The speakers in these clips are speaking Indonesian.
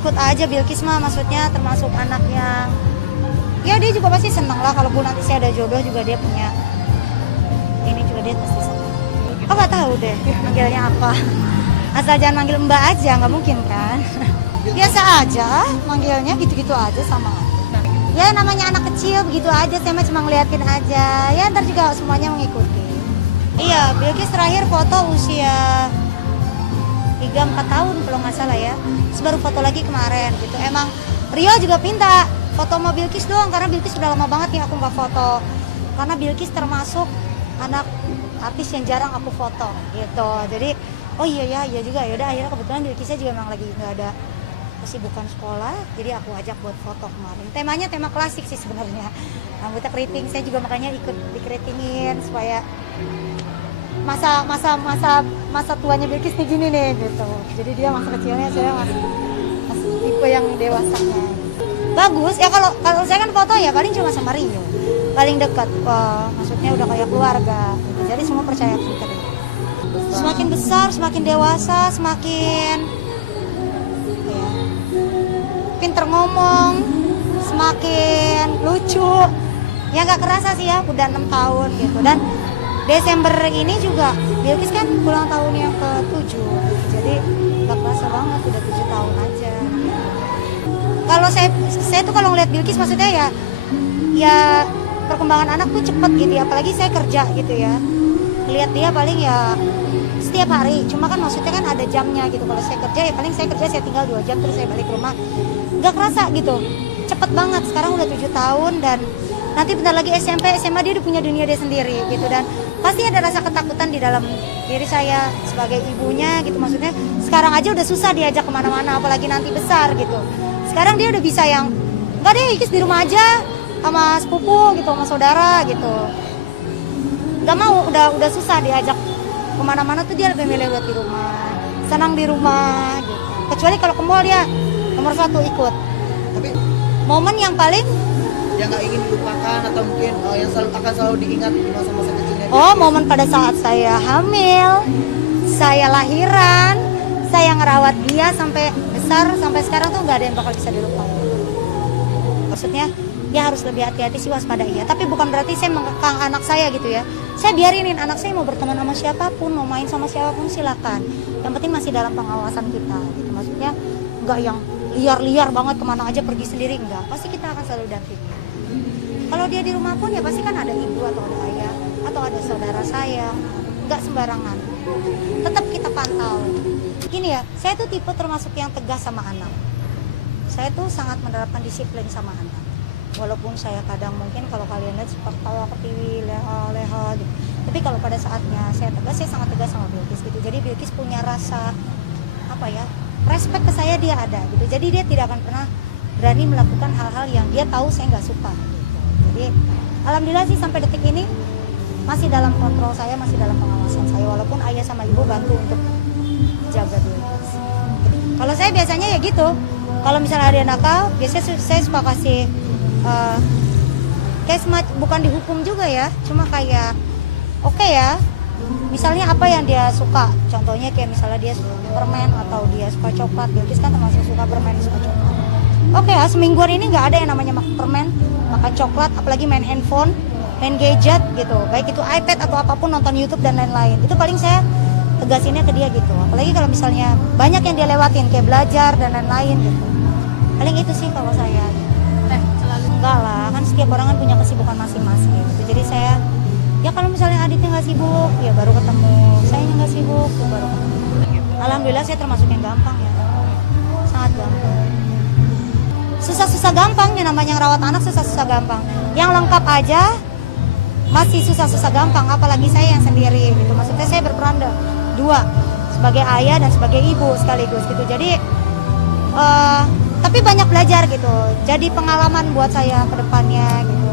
ikut aja. Bilkis mah maksudnya termasuk anak yang ya dia juga pasti seneng lah kalau nanti saya ada jodoh juga dia punya ini juga dia pasti seneng. Oh nggak tahu deh manggilnya apa, asal jangan manggil mbak aja, nggak mungkin kan. Biasa aja manggilnya gitu-gitu aja sama aja. Ya namanya anak kecil begitu aja, saya mah cuma ngeliatin aja ya, ntar juga semuanya mengikuti. Iya, Bilkis terakhir foto usia 3-4 tahun kalau nggak salah ya. Terus baru foto lagi kemarin gitu. Emang Rio juga minta foto sama Bilkis doang karena Bilkis sudah lama banget nih aku nggak foto. Karena Bilkis termasuk anak artis yang jarang aku foto gitu. Jadi oh iya juga ya udah, akhirnya kebetulan Bilkisnya juga memang lagi nggak ada kesibukan sekolah, jadi aku ajak buat foto kemarin. Temanya tema klasik sih sebenarnya. Rambutnya keriting, saya juga makanya ikut dikeritingin supaya masa tuanya Bilkis nih gini nih gitu. Jadi dia masa kecilnya, saya masih tipe yang dewasanya. Bagus ya, kalau saya kan foto ya paling cuma sama Rio, paling dekat. Wah, maksudnya udah kayak keluarga gitu. Jadi semua percaya kita. Semakin besar, semakin dewasa, semakin ya, pinter ngomong, semakin lucu. Ya nggak kerasa sih ya, udah 6 tahun gitu. Dan Desember ini juga Bilkis kan ulang tahun yang ke-7, jadi gak kerasa banget udah 7 tahun aja. Kalau saya tuh kalau ngeliat Bilkis maksudnya ya perkembangan anak tuh cepet gitu ya, apalagi saya kerja gitu ya. Lihat dia paling ya setiap hari, cuma kan maksudnya kan ada jamnya gitu. Kalau saya kerja ya paling saya tinggal 2 jam terus saya balik ke rumah. Gak kerasa gitu, cepet banget. Sekarang udah 7 tahun dan nanti bentar lagi SMP, SMA dia udah punya dunia dia sendiri gitu. Dan pasti ada rasa ketakutan di dalam diri saya sebagai ibunya gitu. Maksudnya sekarang aja udah susah diajak kemana-mana, apalagi nanti besar gitu. Sekarang dia udah bisa yang enggak deh, Ikis di rumah aja sama sepupu gitu, sama saudara gitu. Gak mau, udah susah diajak kemana-mana tuh, dia lebih milih buat di rumah, senang di rumah gitu. Kecuali kalau ke mall dia nomor 1 ikut. Tapi momen yang paling yang nggak ingin dilupakan atau mungkin yang akan selalu diingat di masa-masa kecilnya. Oh, momen pada saat saya hamil, saya lahiran, saya ngerawat dia sampai besar, sampai sekarang tuh nggak ada yang bakal bisa dilupakan. Maksudnya ya harus lebih hati-hati sih, waspada ya. Tapi bukan berarti saya mengekang anak saya gitu ya. Saya biarinin anak saya mau berteman sama siapapun, mau main sama siapapun silakan. Yang penting masih dalam pengawasan kita gitu. Maksudnya nggak yang liar-liar banget kemana aja pergi sendiri, enggak. Pasti kita akan selalu dampingi. Kalau dia di rumah pun ya pasti kan ada ibu atau ada ayah atau ada saudara saya, nggak sembarangan. Tetap kita pantau. Gini ya, saya tuh tipe termasuk yang tegas sama anak. Saya tuh sangat menerapkan disiplin sama anak. Walaupun saya kadang mungkin kalau kalian lihat seperti tawa ke TV, leha gitu. Tapi kalau pada saatnya saya tegas, saya sangat tegas sama Bilkis gitu. Jadi Bilkis punya rasa apa ya, respect ke saya dia ada gitu. Jadi dia tidak akan pernah berani melakukan hal-hal yang dia tahu saya nggak suka. Jadi alhamdulillah sih sampai detik ini masih dalam kontrol saya, masih dalam pengawasan saya, walaupun ayah sama ibu bantu untuk jaga Bilkis. Kalau saya biasanya ya gitu, kalau misalnya ada yang nakal, biasanya saya suka kasih kayak bukan dihukum juga ya, cuma kayak oke ya, misalnya apa yang dia suka, contohnya kayak misalnya dia suka permen atau dia suka coklat. Bilkis kan termasuk suka permen, suka coklat. Oke ya, semingguan ini nggak ada yang namanya makan permen, makan coklat, apalagi main handphone, main gadget gitu, baik itu iPad atau apapun, nonton YouTube dan lain-lain. Itu paling saya tegasinnya ke dia gitu. Apalagi kalau misalnya banyak yang dia lewatin kayak belajar dan lain-lain gitu. Paling itu sih kalau saya. Selalu enggak lah, kan setiap orang kan punya kesibukan masing-masing gitu. Jadi saya ya kalau misalnya Aditnya nggak sibuk ya baru ketemu, saya nggak sibuk ya baru ketemu. Alhamdulillah saya termasuk yang gampang ya, sangat gampang. Susah-susah gampang ya, namanya ngerawat anak susah-susah gampang. Yang lengkap aja masih susah-susah gampang, apalagi saya yang sendiri gitu. Maksudnya saya berperan dua, sebagai ayah dan sebagai ibu sekaligus gitu. Jadi tapi banyak belajar gitu. Jadi pengalaman buat saya ke depannya gitu.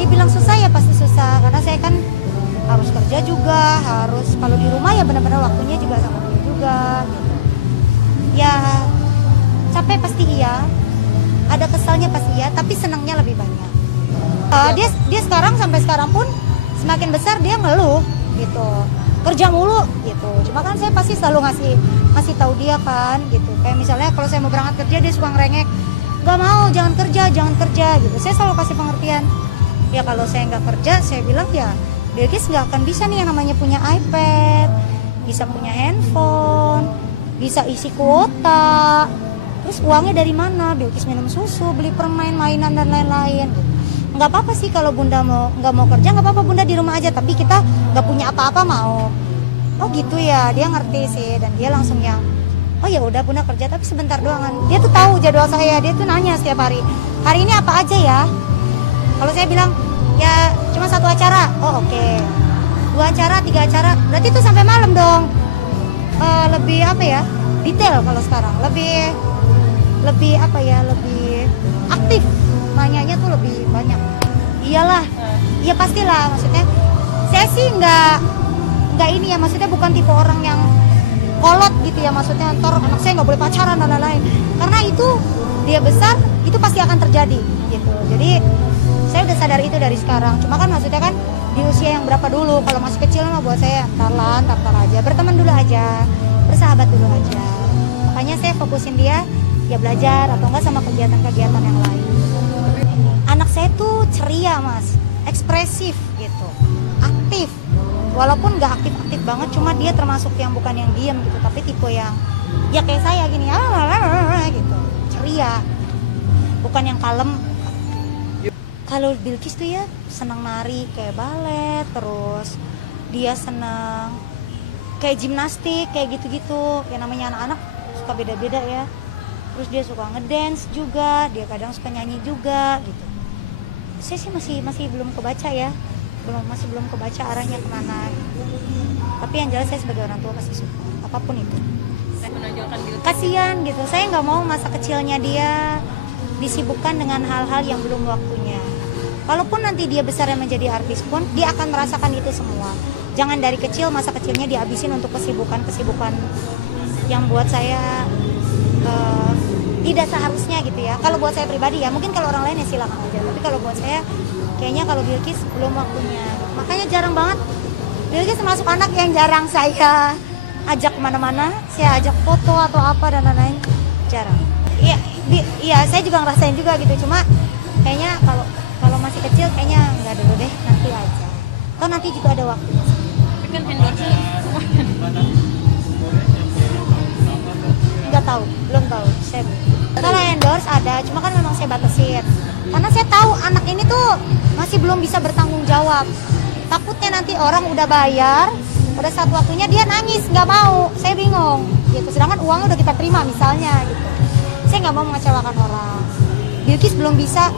Dibilang susah ya pasti susah, karena saya kan harus kerja juga, harus kalau di rumah ya benar-benar waktunya juga sama dia juga gitu. Ya capek pasti iya, ada kesalnya pasti iya, tapi senangnya lebih banyak. Dia sekarang sampai sekarang pun semakin besar dia ngeluh gitu. kerja mulu gitu. Cuma kan saya pasti selalu ngasih tahu dia kan gitu. Kayak misalnya kalau saya mau berangkat kerja dia suka ngerengek, nggak mau, jangan kerja gitu. Saya selalu kasih pengertian. Ya kalau saya nggak kerja, saya bilang ya Bilkis nggak akan bisa nih yang namanya punya iPad, bisa punya handphone, bisa isi kuota. Terus uangnya dari mana? Bilkis minum susu, beli permen, mainan dan lain-lain. Nggak apa-apa sih kalau bunda nggak mau kerja, nggak apa-apa bunda di rumah aja. Tapi kita nggak punya apa-apa mau. Oh gitu ya, dia ngerti sih dan dia langsung yang, oh ya udah bunda kerja tapi sebentar doang kan. Dia tuh tahu jadwal saya, dia tuh nanya setiap hari. Hari ini apa aja ya? Kalau saya bilang ya cuma 1 acara, oh oke. 2 acara, 3 acara, berarti itu sampai malam dong. Lebih apa ya? Detail kalau sekarang, lebih apa ya? Lebih aktif. Nanyanya tuh lebih banyak. Iyalah, iya pastilah. Maksudnya saya sih nggak ini ya. Maksudnya bukan tipe orang yang kolot gitu ya. Maksudnya ntar anak saya nggak boleh pacaran dan lain-lain. Karena itu dia besar, itu pasti akan terjadi gitu. Jadi saya udah sadar itu dari sekarang. Cuma kan maksudnya kan di usia yang berapa dulu. Kalau masih kecil mah buat saya ntar aja. Berteman dulu aja, bersahabat dulu aja. Makanya saya fokusin dia ya belajar atau enggak sama kegiatan-kegiatan yang lain. Anak saya tuh ceria mas, ekspresif gitu, aktif. Walaupun nggak aktif-aktif banget, cuma dia termasuk yang bukan yang diam gitu, tapi tipe yang ya kayak saya gini, gitu, ceria, bukan yang kalem. Kalau Bilkis tuh ya senang nari kayak balet, terus dia senang kayak gimnastik kayak gitu-gitu. Ya namanya anak-anak suka beda-beda ya. Terus dia suka ngedance juga, dia kadang suka nyanyi juga gitu. Saya sih masih belum kebaca ya, masih belum kebaca arahnya kemana. Tapi yang jelas saya sebagai orang tua pasti suka apapun itu. Kasian gitu, saya nggak mau masa kecilnya dia disibukkan dengan hal-hal yang belum waktunya. Kalaupun nanti dia besar dan menjadi artis pun, dia akan merasakan itu semua. Jangan dari kecil masa kecilnya dihabisin untuk kesibukan yang buat saya tidak seharusnya gitu ya. Kalau buat saya pribadi ya, mungkin kalau orang lain ya silakan aja. Tapi kalau buat saya, kayaknya kalau Bilkis belum waktunya. Makanya jarang banget. Bilkis termasuk anak yang jarang saya ajak kemana-mana. Saya ajak foto atau apa dan lain-lain. Jarang. Iya, saya juga ngerasain juga gitu. Cuma kayaknya kalau masih kecil kayaknya nggak dulu deh, nanti aja. Atau nanti juga ada waktunya. Tapi kan endorse Nggak tahu, belum tahu. Kalau endorse ada, cuma kan memang saya batasin. Karena saya tahu anak ini tuh masih belum bisa bertanggung jawab. Takutnya nanti orang udah bayar, pada saat waktunya dia nangis, nggak mau. Saya bingung. Gitu. Sedangkan uangnya udah kita terima misalnya. Gitu. Saya nggak mau mengecewakan orang. Bilkis belum bisa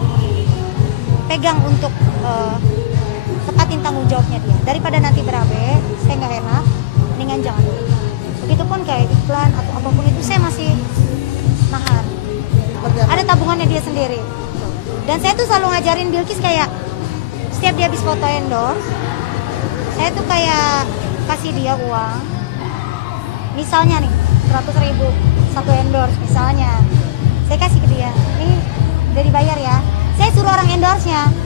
pegang untuk tepatin tanggung jawabnya dia. Daripada nanti berabe, saya nggak enak. Mendingan jangan dulu. Begitupun kayak iklan atau apapun itu saya masih nahan. Ada tabungannya dia sendiri. Dan saya tuh selalu ngajarin Bilkis kayak setiap dia habis foto endorse, saya tuh kayak kasih dia uang. Misalnya nih 100.000 satu endorse misalnya. Saya kasih ke dia. Ini udah dibayar ya. Saya suruh orang endorse-nya